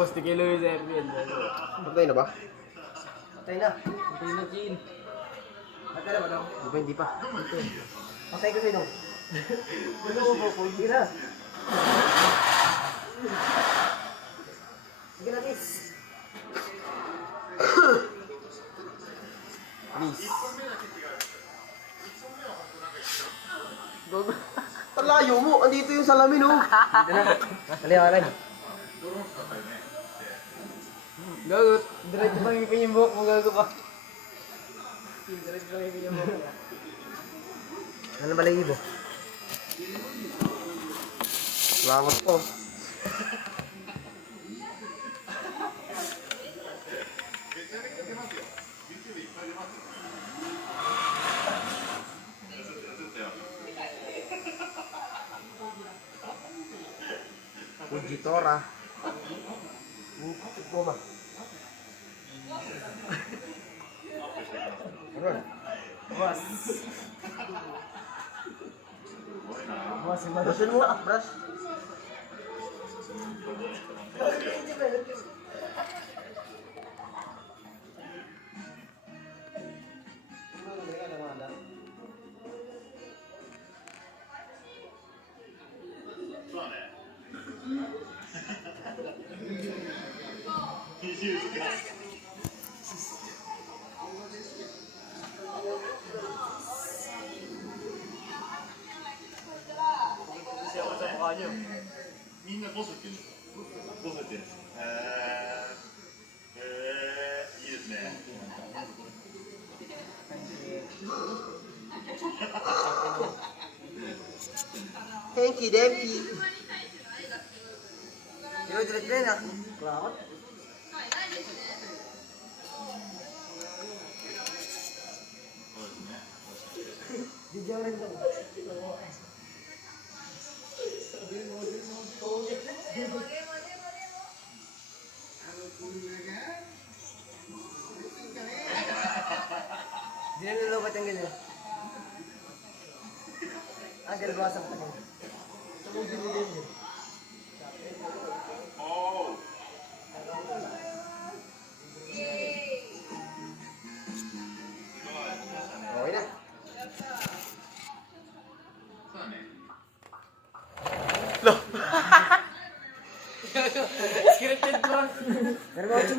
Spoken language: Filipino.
Poste kay Luis Erwin. Patay na ba? Patay na. Patay na, Chin. Patay na ba daw? Di ba hindi pa? Patay ko sa'yo. Sige na. Sige na, kiss. Please. Gogo. Talayo mo! Andito yung salamin oh! Dito na. Kaliwa rin. Gogo. Diretso bang ipin yung buhok mo, Gogo pa? Diretso lang yung video mo. Ano balayibo? Salamat po. Fujitora. Goma. Ano? Boss. Boss, yung Brush mo ah, brush. Siya sa mukha niyo. みんなボスって言うんですかボスって言うんですいいですね Thank you, Dempy. diretso na. Klakot. Video rin daw. Di na lulubat yung ganyan. Ang galbasan pa niya.